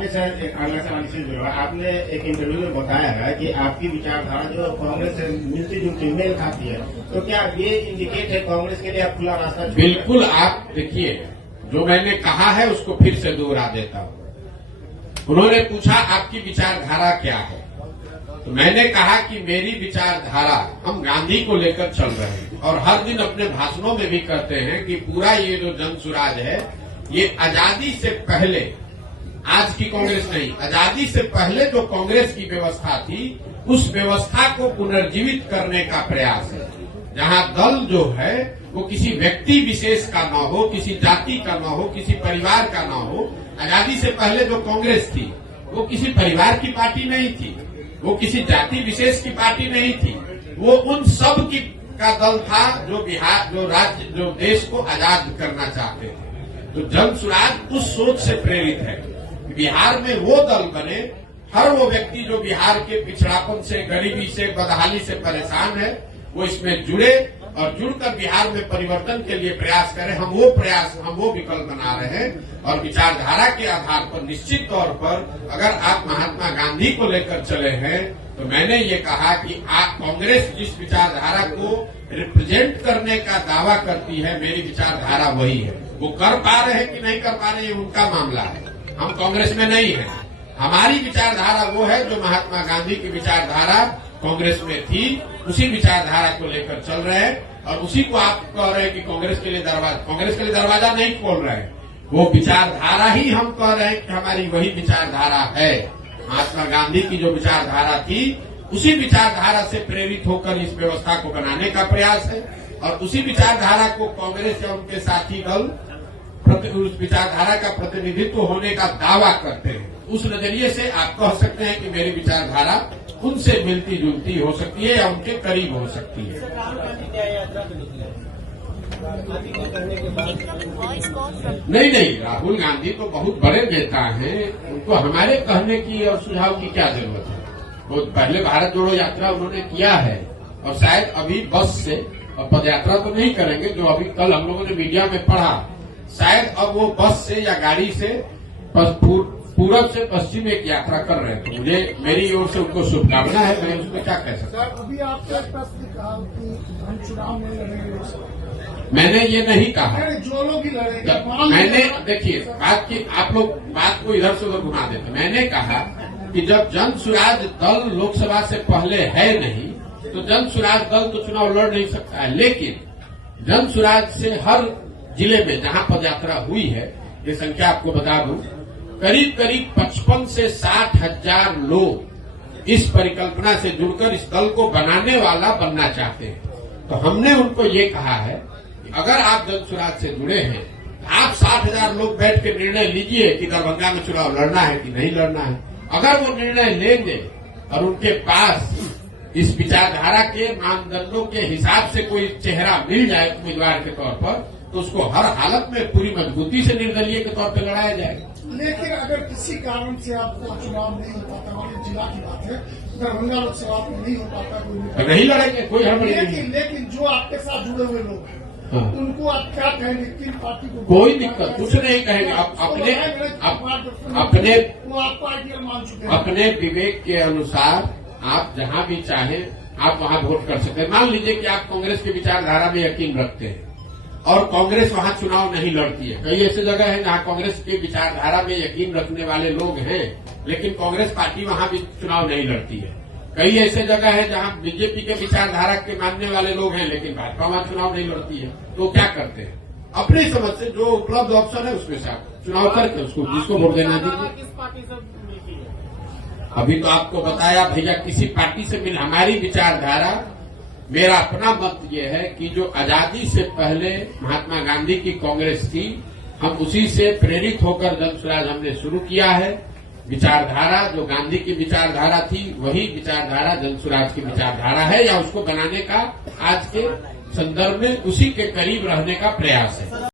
आपने शायद अगला सवाल से जुड़ा, आपने एक इंटरव्यू में बताया है कि आपकी विचारधारा जो कांग्रेस से मिलती जुलती मेल खाती है, तो क्या ये इंडिकेट है कांग्रेस के लिए आप खुला रास्ता? बिल्कुल। आप देखिए, जो मैंने कहा है उसको फिर से दोहरा देता हूं। उन्होंने पूछा आपकी विचारधारा क्या है, तो मैंने कहा कि मेरी विचारधारा, हम गांधी को लेकर चल रहे हैं और हर दिन अपने भाषणों में भी कहते हैं कि पूरा ये जो जन सुराज है, ये आजादी से पहले, आज की कांग्रेस नहीं, आजादी से पहले जो कांग्रेस की व्यवस्था थी, उस व्यवस्था को पुनर्जीवित करने का प्रयास है। जहां दल जो है वो किसी व्यक्ति विशेष का न हो, किसी जाति का न हो, किसी परिवार का न हो। आजादी से पहले जो कांग्रेस थी वो किसी परिवार की पार्टी नहीं थी, वो किसी जाति विशेष की पार्टी नहीं थी, वो उन सब की का दल था जो बिहार, जो राज्य, जो देश को आजाद करना चाहते थे। तो जन सुराज उस सोच से प्रेरित है। बिहार में वो दल बने, हर वो व्यक्ति जो बिहार के पिछड़ापन से, गरीबी से, बदहाली से परेशान है, वो इसमें जुड़े और जुड़कर बिहार में परिवर्तन के लिए प्रयास करें। हम वो विकल्प बना रहे हैं और विचारधारा के आधार पर निश्चित तौर पर अगर आप महात्मा गांधी को लेकर चले हैं, तो मैंने ये कहा कि आप कांग्रेस जिस विचारधारा को रिप्रेजेंट करने का दावा करती है, मेरी विचारधारा वही है। वो कर पा रहे हैं कि नहीं कर पा रहे हैं, उनका मामला है। हम कांग्रेस में नहीं है। हमारी विचारधारा वो है जो महात्मा गांधी की विचारधारा कांग्रेस में थी, उसी विचारधारा को लेकर चल रहे हैं। और उसी को आप कह रहे हैं कि कांग्रेस के लिए दरवाजा नहीं खोल रहे हैं, वो विचारधारा ही हम कह रहे हैं कि हमारी वही विचारधारा है। महात्मा गांधी की जो विचारधारा थी, उसी विचारधारा से प्रेरित होकर इस व्यवस्था को बनाने का प्रयास है और उसी विचारधारा को कांग्रेस या उनके साथी दल उस विचारधारा का प्रतिनिधित्व होने का दावा करते हैं। उस नजरिए से आप कह सकते हैं कि मेरी विचारधारा उनसे मिलती जुलती हो सकती है या उनके करीब हो सकती है। नहीं, राहुल गांधी तो बहुत बड़े नेता हैं, उनको हमारे कहने की और सुझाव की क्या जरूरत है। वो पहले भारत जोड़ो यात्रा उन्होंने किया है और शायद अभी बस से, और पदयात्रा तो नहीं करेंगे जो अभी कल हम लोगों ने मीडिया में पढ़ा, शायद अब वो बस से या गाड़ी से पूरब से पश्चिम एक यात्रा कर रहे हैं। तो मुझे, मेरी ओर से उनको शुभकामना है, मैं उसमें क्या कह सकता हूँ। अभी आपने प्रश्न कहा कि हम चुनाव में लड़ेंगे, मैंने ये नहीं कहा। जो लोग ही लड़ेंगे, मैंने, देखिए, आप लोग बात को इधर से उधर घुमा देते। मैंने कहा कि जब जन सुराज दल लोकसभा से पहले है नहीं, तो जन सुराज दल तो चुनाव लड़ नहीं सकता है। लेकिन जन सुराज से हर जिले में जहां पदयात्रा हुई है, ये संख्या आपको बता दूं, करीब 55 से 60 हजार लोग इस परिकल्पना से जुड़कर इस दल को बनाने वाला बनना चाहते हैं। तो हमने उनको ये कहा है कि अगर आप जन सुराज से जुड़े हैं, आप 60 हजार लोग बैठ के निर्णय लीजिए कि दरभंगा में चुनाव लड़ना है कि नहीं लड़ना है। अगर वो निर्णय लेंगे और उनके पास इस विचारधारा के मानदंडों के हिसाब से कोई चेहरा मिल जाए उम्मीदवार के तौर पर, तो उसको हर हालत में पूरी मजबूती से निर्दलीय के तौर पर लड़ाया जाएगा। लेकिन अगर किसी कारण से आपको चुनाव नहीं हो पाता, हमारे जिला की बात है, दरभंगा लोकसभा में नहीं हो पाता, कोई नहीं लड़ेंगे, कोई हड़बड़ी नहीं। लेकिन जो आपके साथ जुड़े हुए लोग हैं, उनको आप क्या कहेंगे? किन पार्टी को? कोई दिक्कत, कुछ नहीं कहेंगे। आप अपने विवेक के अनुसार आप जहां भी चाहें आप वहां वोट कर सकते हैं। मान लीजिए कि आप कांग्रेस की विचारधारा में यकीन रखते हैं और कांग्रेस वहां चुनाव नहीं लड़ती है। कई ऐसी जगह है जहां कांग्रेस की विचारधारा में यकीन रखने वाले लोग हैं, लेकिन कांग्रेस पार्टी वहां भी चुनाव नहीं लड़ती है। कई ऐसे जगह है जहां बीजेपी के विचारधारा के मानने वाले लोग हैं, लेकिन भाजपा वहां चुनाव नहीं लड़ती है। तो क्या करते हैं? अपनी समझ से जो उपलब्ध ऑप्शन है उसमें से आप चुनाव करके उसको जिसको वोट देना दीजिए। अभी तो आपको बताया भैया, किसी पार्टी से मिल, हमारी विचारधारा, मेरा अपना मत ये है कि जो आजादी से पहले महात्मा गांधी की कांग्रेस थी, हम उसी से प्रेरित होकर जन सुराज हमने शुरू किया है। विचारधारा जो गांधी की विचारधारा थी, वही विचारधारा जन सुराज की विचारधारा है, या उसको बनाने का आज के संदर्भ में उसी के करीब रहने का प्रयास है।